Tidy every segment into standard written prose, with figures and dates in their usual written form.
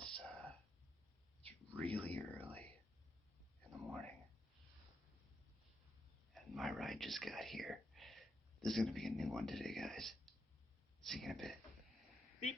it's really early in the morning, and my ride just got here. This is gonna be a new one today, guys. See you in a bit. Beep.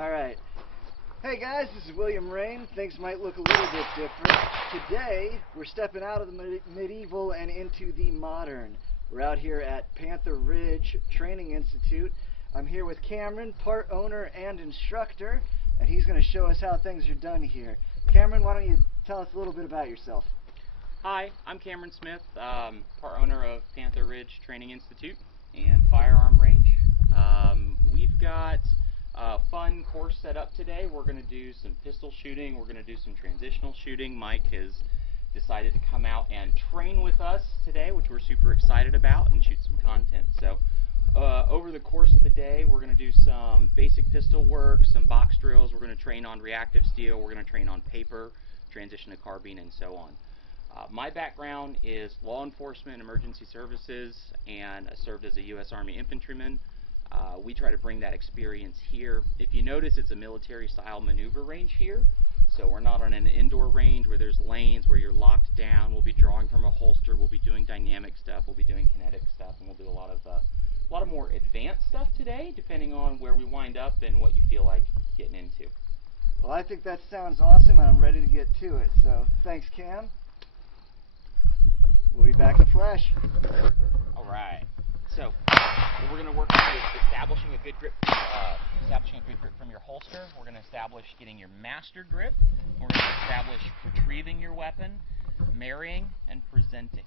Alright. Hey guys, this is William Rain. Things might look a little bit different. Today, we're stepping out of the medieval and into the modern. We're out here at Panther Ridge Training Institute. I'm here with Cameron, part owner and instructor, and he's going to show us how things are done here. Cameron, why don't you tell us a little bit about yourself? Hi, I'm Cameron Smith, part owner of Panther Ridge Training Institute and Firearm Range. We've got a fun course set up today. We're going to do some pistol shooting. We're going to do some transitional shooting. Mike has decided to come out and train with us today, which we're super excited about, and shoot some content. So over the course of the day, we're going to do some basic pistol work, some box drills. We're going to train on reactive steel. We're going to train on paper, transition to carbine, and so on. My background is law enforcement, emergency services, and I served as a U.S. Army infantryman. We try to bring that experience here. If you notice, it's a military-style maneuver range here. So we're not on an indoor range where there's lanes where you're locked down. We'll be drawing from a holster. We'll be doing dynamic stuff. We'll be doing kinetic stuff, and we'll do a lot of more advanced stuff today, depending on where we wind up and what you feel like getting into. Well, I think that sounds awesome, and I'm ready to get to it. So thanks, Cam. We'll be back in a flash. All right. So what we're going to work on is establishing a good grip from your holster. We're going to establish getting your master grip. We're going to establish retrieving your weapon, marrying, and presenting.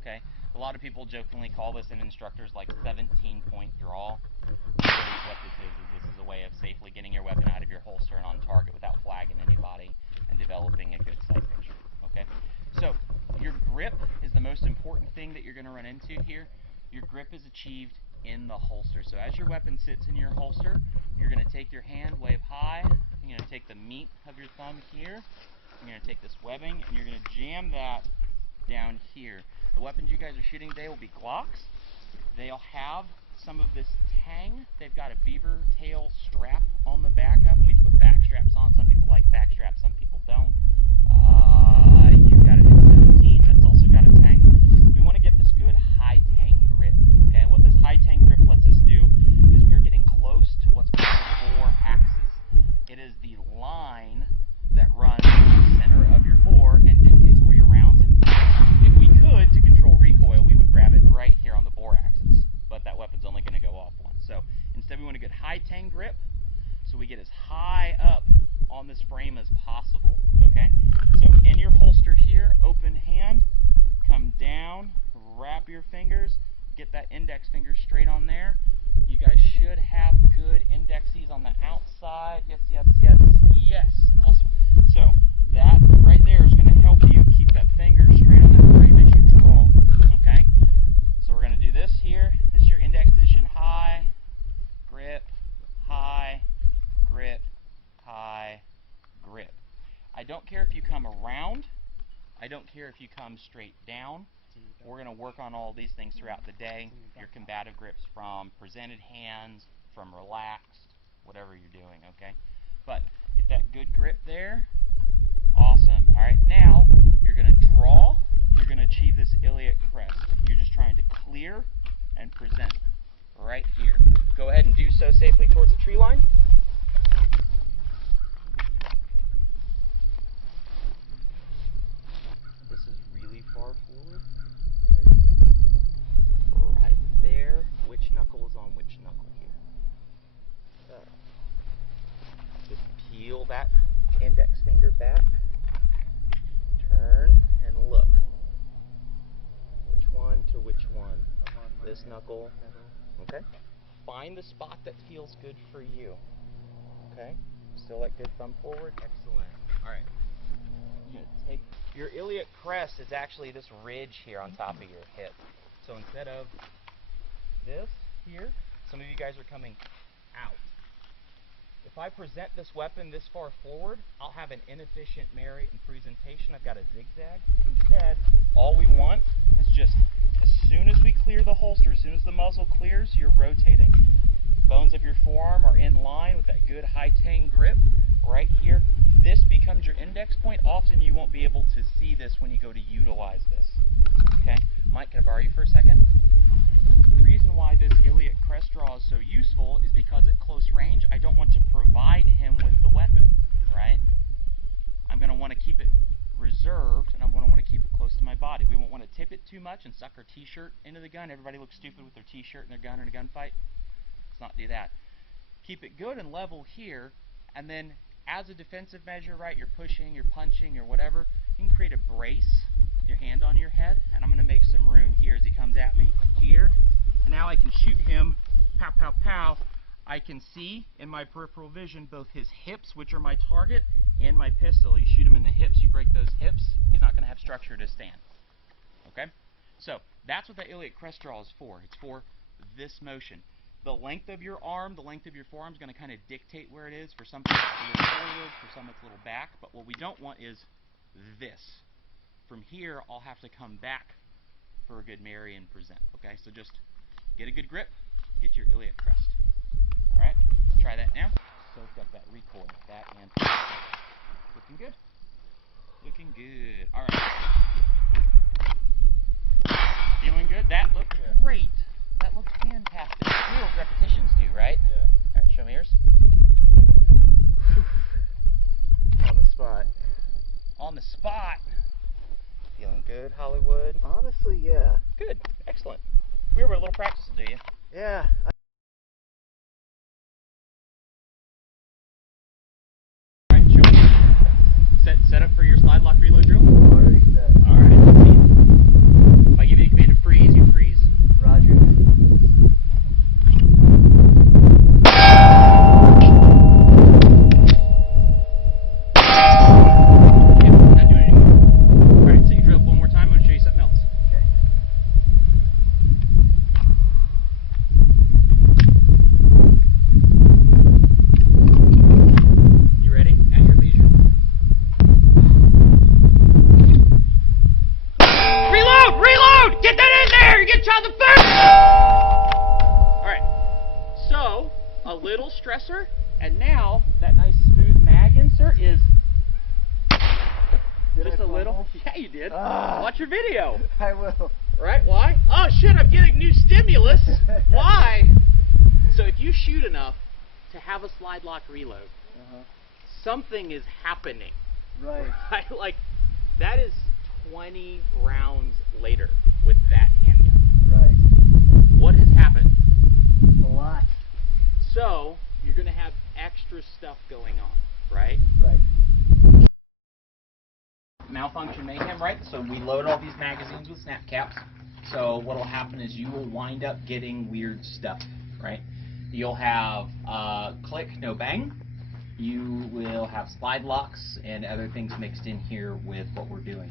Okay. A lot of people jokingly call this in instructors like 17-point draw. Really what this is a way of safely getting your weapon out of your holster and on target without flagging anybody and developing a good sight picture. Okay. So your grip is the most important thing that you're going to run into here. Your grip is achieved in the holster. So as your weapon sits in your holster, you're going to take your hand, wave high. You're going to take the meat of your thumb here. You're going to take this webbing and you're going to jam that down here. The weapons you guys are shooting today will be Glocks. They'll have some of this tang. They've got a beaver tail strap on the back of them. We put back straps on. Some people like back straps, some people don't. You've got an M17 that's also got a tang. We want to get this good high tang grip. Okay, what this high tang grip lets us do is we're getting close to what's called the bore axis. It is the line that runs through the center of your bore and dictates where your rounds impact. If we could, to control recoil, we would grab it right here on the bore axis, but that weapon's only going to go off once. So instead we want a good high tang grip, so we get as high up on this frame as possible. Okay, so in your holster here, open hand, come down, wrap your fingers, get that index finger straight on there. You guys should have good indexes on the outside. Yes, yes, yes, yes. Awesome. So that right there is going to help you keep that finger straight on that frame as you draw. Okay? So we're going to do this here. This is your index position, high, grip, high, grip, high, grip. I don't care if you come around. I don't care if you come straight down. We're going to work on all these things throughout the day. Your combative grips from presented hands, from relaxed, whatever you're doing, okay? But get that good grip there. Awesome. All right, now you're going to draw, and you're going to achieve this iliac crest. You're just trying to clear and present right here. Go ahead and do so safely towards the tree line. This is really far forward. There you go. Right there. Which knuckle is on which knuckle here? that index finger back. Turn and look. Which one to which one? This knuckle. Okay. Find the spot that feels good for you. Okay. Still that good thumb forward. Excellent. All right. You're gonna take your iliac crest is actually this ridge here on top of your hip. So instead of this here, some of you guys are coming out. If I present this weapon this far forward, I'll have an inefficient melee and presentation. I've got a zigzag. Instead, all we want is just as soon as we clear the holster, as soon as the muzzle clears, you're rotating. Bones of your forearm are in line with that good high tang grip right here. This becomes your index point. Often you won't be able to see this when you go to utilize this. Okay? Mike, can I borrow you for a second? The reason why this iliac crest draw is so useful is because at close range, I don't want to provide him with the weapon, right? I'm going to want to keep it reserved, and I'm going to want to keep it close to my body. We won't want to tip it too much and suck our t-shirt into the gun. Everybody looks stupid with their t-shirt and their gun in a gunfight. Let's not do that. Keep it good and level here, and then as a defensive measure, right, you're pushing, you're punching, or whatever, you can create a brace, your hand on your head, and I'm going to make some room here as he comes at me here. And now I can shoot him, pow, pow, pow. I can see in my peripheral vision both his hips, which are my target, and my pistol. You shoot him in the hips, you break those hips, he's not going to have structure to stand. Okay? So that's what the iliac crest draw is for. It's for this motion. The length of your arm, the length of your forearm is going to kind of dictate where it is. For some it's a little forward, for some it's a little back. But what we don't want is this. From here, I'll have to come back for a good marry and present. Okay, so just get a good grip, get your iliac crest. All right, try that now. Soak up that recoil, that and looking good. Looking good. All right. Feeling good? That looked great. That looked fantastic. You know what repetitions do, right? Yeah. All right, show me yours. On the spot. On the spot. Feeling good, Hollywood? Honestly, yeah. Good. Excellent. We were a little practice will do you. Yeah. All right, show me. Set up for your slide lock reload drill. Already set. All right, let's see. If I give you the command to freeze, you freeze. Roger. Stressor, and now that nice smooth mag insert is just a little. Yeah, you did. Watch your video. I will. Right? Why? Oh shit! I'm getting new stimulus. Why? So if you shoot enough to have a slide lock reload, something is happening. Right. Right? Like that is 20 rounds later with that handgun. Right. What has happened? A lot. So you're going to have extra stuff going on, right? Right. Malfunction mayhem, right? So we load all these magazines with snap caps. So what will happen is you will wind up getting weird stuff, right? You'll have click, no bang. You will have slide locks and other things mixed in here with what we're doing.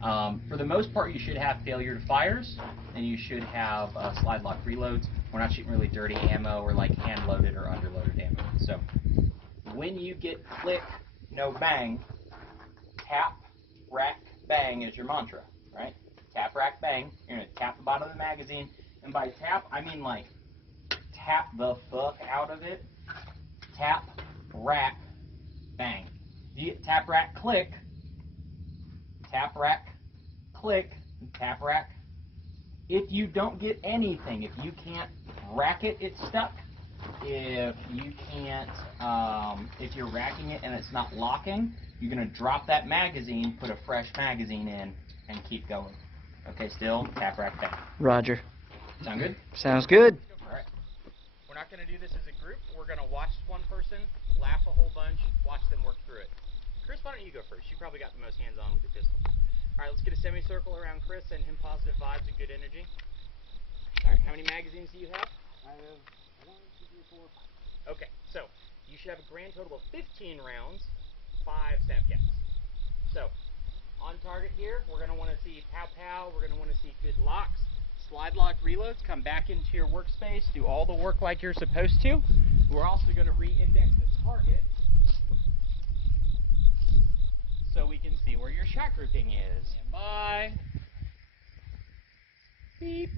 For the most part, you should have failure to fires, and you should have slide lock reloads. We're not shooting really dirty ammo or like hand-loaded or underloaded ammo. So when you get click, no bang, tap, rack, bang is your mantra, right? Tap, rack, bang. You're going to tap the bottom of the magazine, and by tap, I mean like tap the fuck out of it. Tap, rack, bang. You get tap, rack, click, tap, rack, click, and tap, rack. If you don't get anything, if you can't rack it, it's stuck. If you can't, if you're racking it and it's not locking, you're going to drop that magazine, put a fresh magazine in, and keep going. Okay, still, tap, rack, bang. Roger. Sound good? Sounds good. All right. We're not going to do this as a group. We're going to watch one person laugh a whole bunch, watch them work through it. Chris, why don't you go first? You probably got the most hands-on with your pistol. All right, let's get a semicircle around Chris, send him positive vibes and good energy. All right, how many magazines do you have? I have 1, 2, 3, 4, 5. Okay, so you should have a grand total of 15 rounds, 5 stab caps. So, on target here, we're going to want to see pow-pow, we're going to want to see good locks, slide lock reloads, come back into your workspace, do all the work like you're supposed to. We're also going to re-index the target so we can see where your shot grouping is. Stand by. Beep.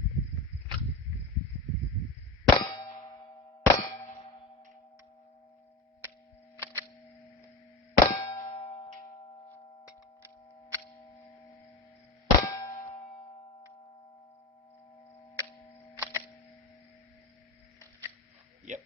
Yep.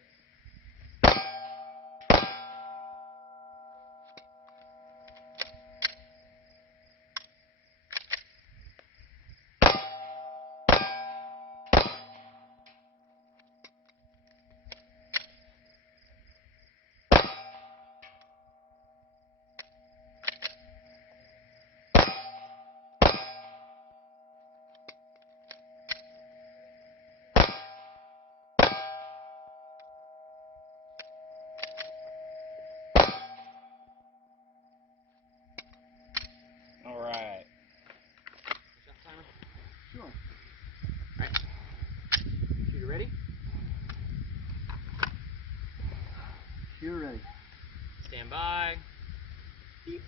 All right. Shot timer? Sure. All right. Shooter ready? You're ready. Stand by. Beep.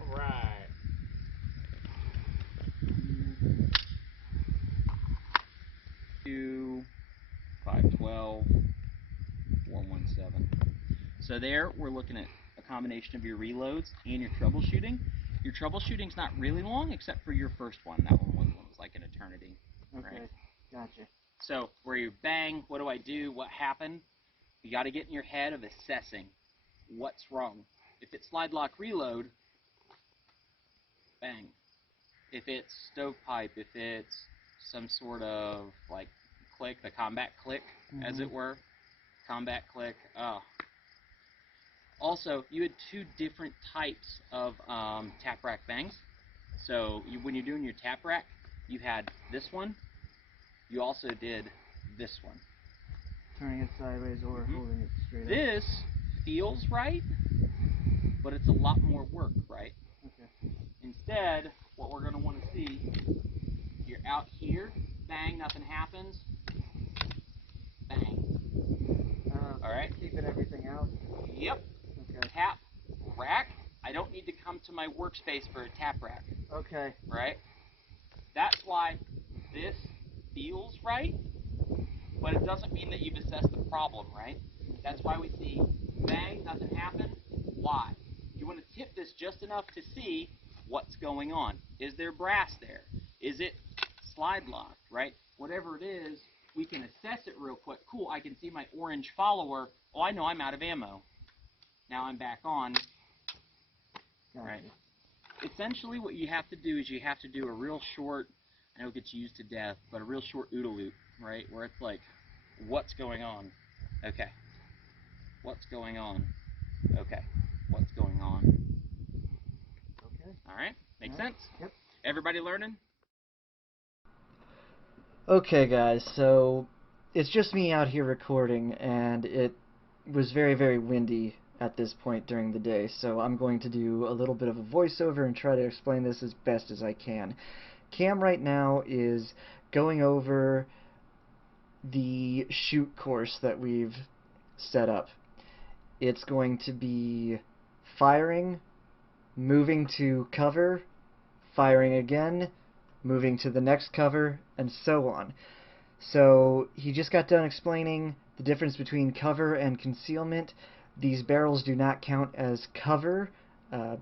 All right. 2, 512, 417. So there, we're looking at a combination of your reloads and your troubleshooting. Your troubleshooting's not really long, except for your first one. That one was like an eternity. Okay, right? gotcha. So where you bang, what do I do? What happened? You got to get in your head of assessing what's wrong. If it's slide lock reload, bang. If it's stovepipe, if it's some sort of like click, the combat click, as it were, combat click. Also, you had 2 different types of tap rack bangs. So when you're doing your tap rack, you had this one. You also did this one. Turning it sideways or holding it straight up. This feels right, but it's a lot more work, right? Okay. Instead, what we're going to want to see, you're out here, bang, nothing happens, bang. So All right. Keeping everything out. Yep. Okay. Tap rack. I don't need to come to my workspace for a tap rack. Okay. Right? That's why this feels right, but it doesn't mean that you've assessed the problem, right? That's why we see bang, nothing happened. Why? You want to tip this just enough to see what's going on. Is there brass there? Is it slide locked, right? Whatever it is, we can assess it real quick. Cool, I can see my orange follower. Oh, I know I'm out of ammo. Now I'm back on. Gotcha. Right. Essentially what you have to do is you have to do a real short, I know it gets used to death, but a real short OODA loop, right? Where it's like, what's going on? Okay. What's going on? Okay. What's going on? Okay. All right. Makes sense? Yep. Everybody learning? Okay, guys, so it's just me out here recording, and it was very, very windy at this point during the day, so I'm going to do a little bit of a voiceover and try to explain this as best as I can. Cam right now is going over the shoot course that we've set up. It's going to be firing, moving to cover, firing again, moving to the next cover, and so on. So he just got done explaining the difference between cover and concealment. These barrels do not count as cover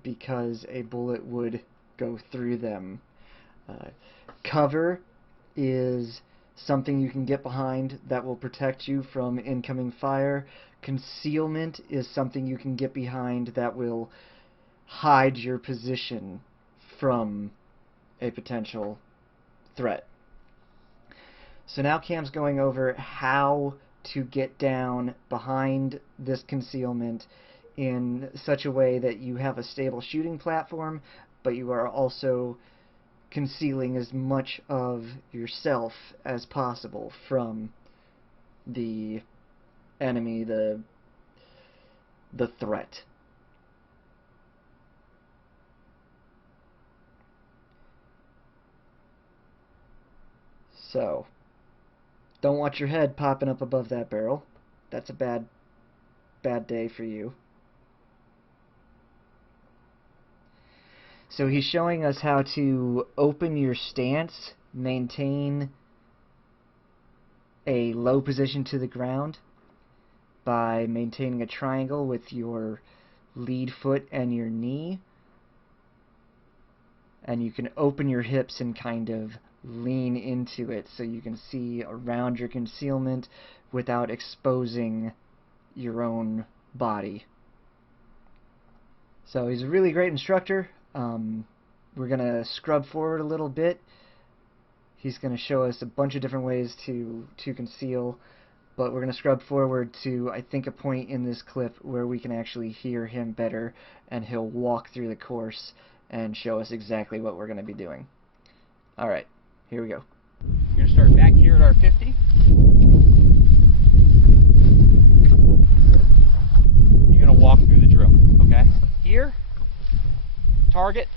because a bullet would go through them. Cover is something you can get behind that will protect you from incoming fire. Concealment is something you can get behind that will hide your position from a potential threat. So now Cam's going over how to get down behind this concealment in such a way that you have a stable shooting platform, but you are also concealing as much of yourself as possible from the enemy, the threat. So, don't want your head popping up above that barrel. That's a bad day for you. So he's showing us how to open your stance, maintain a low position to the ground by maintaining a triangle with your lead foot and your knee. And you can open your hips and kind of lean into it so you can see around your concealment without exposing your own body. So he's a really great instructor. We're going to scrub forward a little bit. He's going to show us a bunch of different ways to conceal, but we're going to scrub forward to, I think, a point in this clip where we can actually hear him better, and he'll walk through the course and show us exactly what we're going to be doing. Alright, here we go. We're going to start back here at our 50. You're going to walk through the drill, okay? Here, target,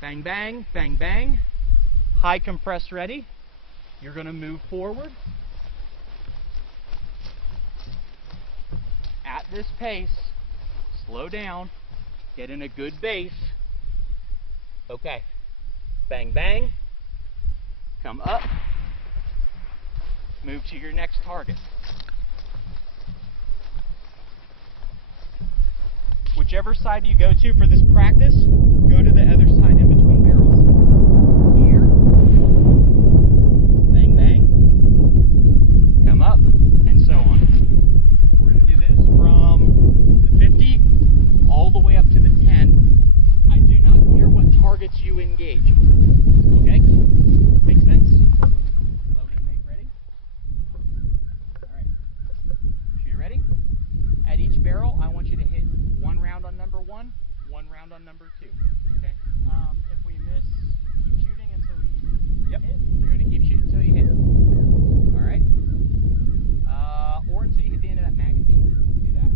bang, bang, bang, bang, high compress ready. You're going to move forward. At this pace, slow down, get in a good base. Okay, bang, bang, come up, move to your next target. Whichever side you go to for this practice, go to the other side in between barrels. Here, bang, bang, come up, and so on. We're going to do this from the 50 all the way up to the 10. I do not care what targets you engage. Okay? Make sense? Load and make ready. Alright. Shooter ready? At each barrel, I want you to hit one round on number 1, one round on number 2. Okay? If we miss, keep shooting until we Yep. hit. You're going to keep shooting until you hit. Alright? Or until you hit the end of that magazine. Let's do that.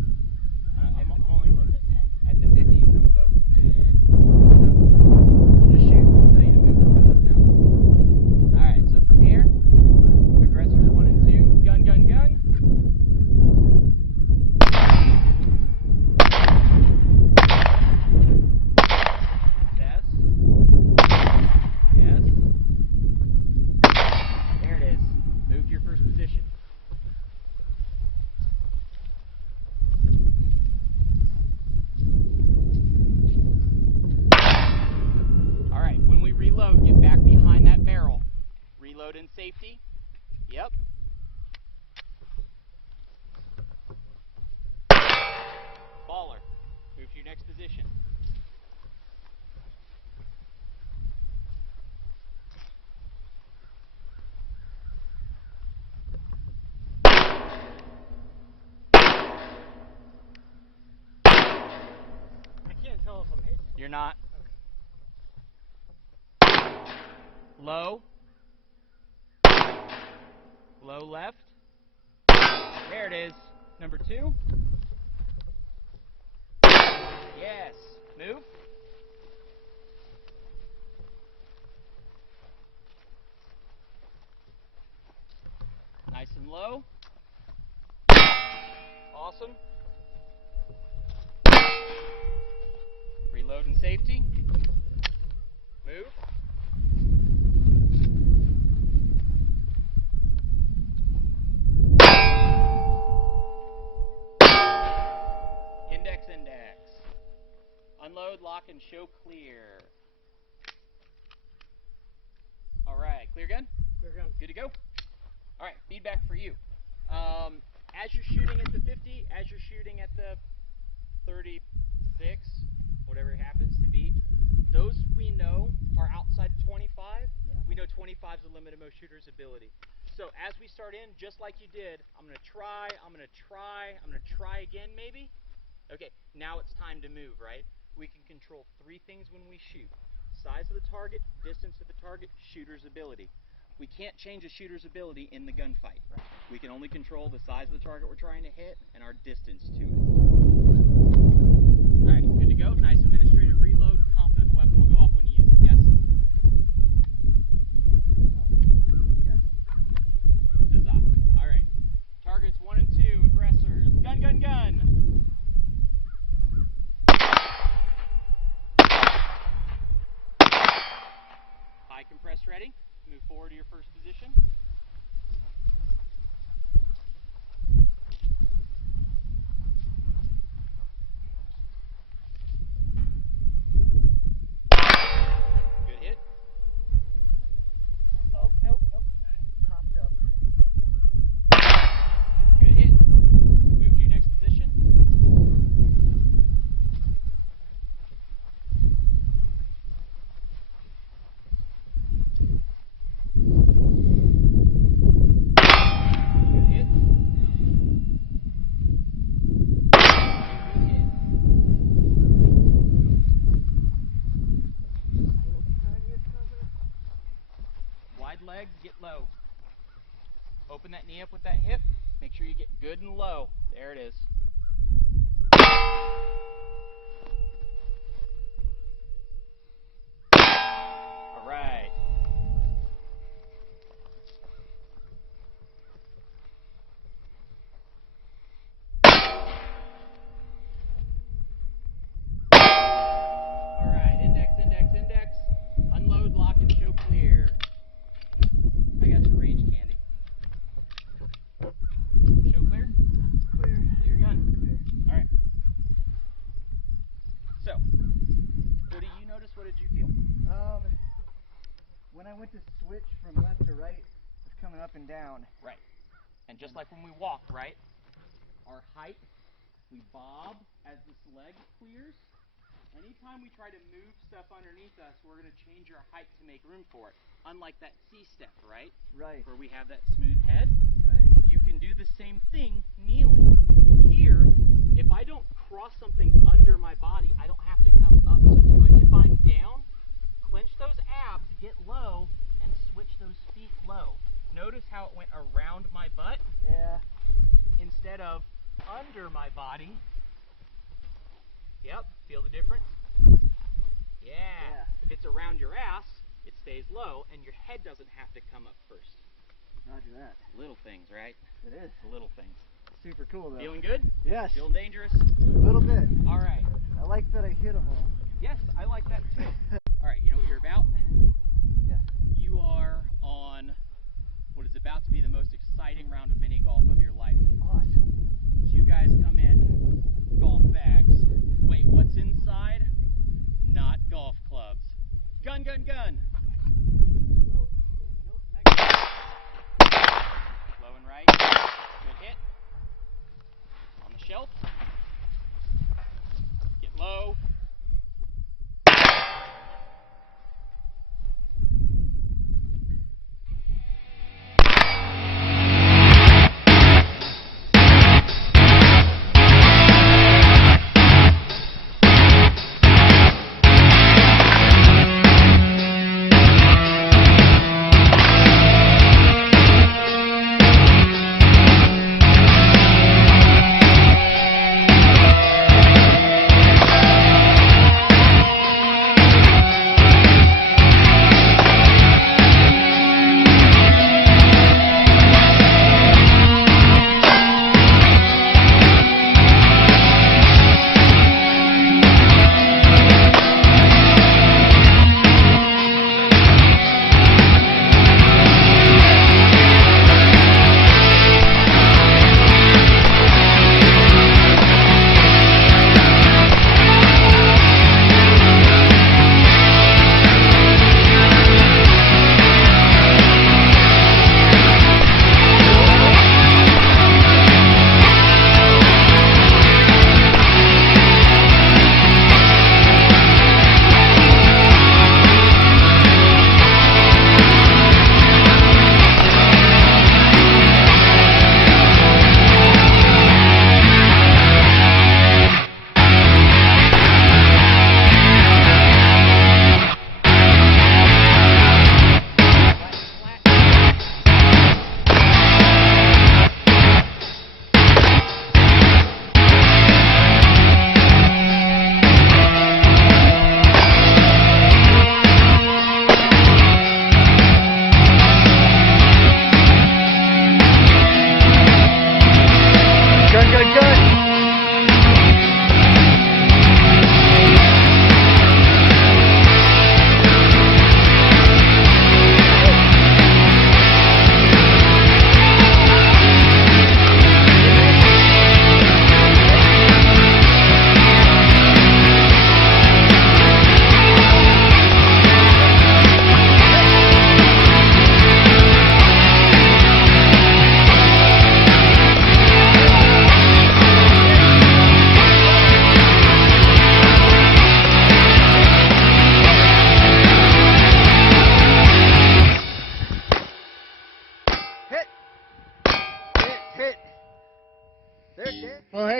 I'm only loaded at 10. At the 50, some folks may. So, we'll just shoot. I'll tell you to move. How does that sound? Alright, so from here, aggressors 1 and 2, gun, gun, gun. Yes. Yes. There it is. Move to your first position. Alright, when we reload, get back behind that barrel. Reload in safety. Yep. Baller. Move to your next position. I can't tell if I'm hitting. You're not. Low. Low left. There it is. Number 2. Yes. Move. low. Awesome. Reload and safety. Move. Index, index. Unload, lock, and show clear. All right, clear gun? Clear gun. Good to go? All right, feedback for you. As you're shooting at the 50, as you're shooting at the 36, whatever it happens to be, those we know are outside of 25. Yeah. We know 25 is the limit of most shooters' ability. So as we start in, just like you did, I'm going to try, I'm going to try, I'm going to try again maybe. Okay, now it's time to move, right? We can control 3 things when we shoot. Size of the target, distance of the target, shooter's ability. We can't change a shooter's ability in the gunfight. We can only control the size of the target we're trying to hit and our distance to it. Alright, good to go. Nice administrative reload. Confident the weapon will go off when you use it. Yes? Yes. Huzzah. Alright. Targets 1 and 2, aggressors. Gun, gun, gun! High compress ready. Move forward to your first position. Good hit. Oh, nope. Popped up. Good hit. Move to your next position. Good hit. Good hit. Wide legs, get low. Open that knee up with that hip. Make sure you get good and low. There it is. All right. All right, index, index, index. Unload, lock, and show clear. I got your range candy. Show clear? Clear. Clear gun. Clear. All right. So, what do you notice? What did you feel? When I went to switch from left to right, it was coming up and down. Right. And just like when we walked, right? Our height, we bob as this leg clears. Anytime we try to move stuff underneath us, we're going to change our height to make room for it. Unlike that C step, right? Right. Where we have that smooth head. Right. You can do the same thing kneeling. Here, if I don't cross something under my body, I don't have to come up to do it. If I'm down, clench those abs, get low, and switch those feet low. Notice how it went around my butt Yeah. instead of under my body. Yep, feel the difference? Yeah. If it's around your ass, it stays low, and your head doesn't have to come up first. Roger that. Little things, right? It is. The little things. Super cool though. Feeling good? Yes. Feeling dangerous? A little bit. All right. I like that I hit them all. Yes, I like that too. All right, you know what you're about? Yes. You are on what is about to be the most exciting round of mini golf of your life. Awesome. You guys come in, golf bags. Wait, what's inside? Not golf clubs. Gun, gun, gun. Low and right. Good hit. On the shelf. Get low.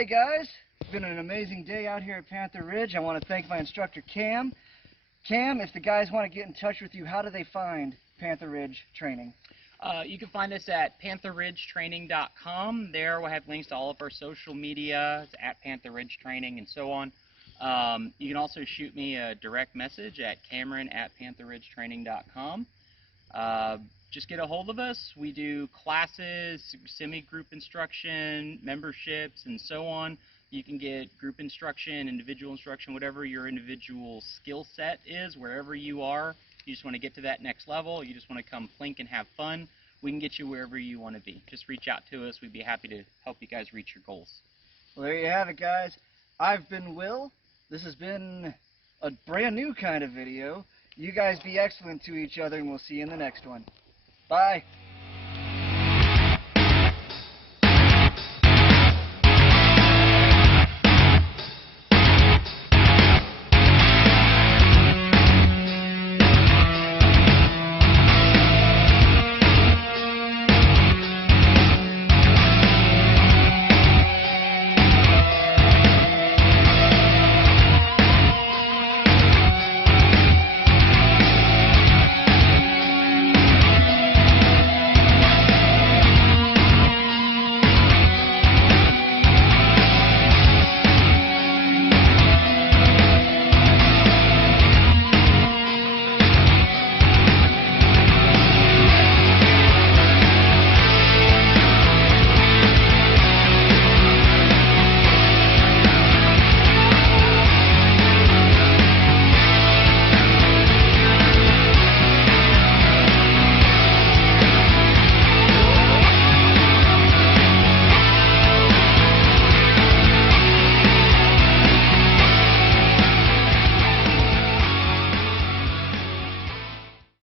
Hey guys, it's been an amazing day out here at Panther Ridge. I want to thank my instructor Cam. Cam, if the guys want to get in touch with you, how do they find Panther Ridge Training? You can find us at pantherridgetraining.com. There we'll have links to all of our social media. It's at Panther Ridge Training and so on. You can also shoot me a direct message at Cameron@pantherridgetraining.com. Just get a hold of us. We do classes, semi-group instruction, memberships, and so on. You can get group instruction, individual instruction, whatever your individual skill set is, wherever you are. You just want to get to that next level. You just want to come plink and have fun. We can get you wherever you want to be. Just reach out to us. We'd be happy to help you guys reach your goals. Well, there you have it, guys. I've been Will. This has been a brand new kind of video. You guys be excellent to each other, and we'll see you in the next one. Bye.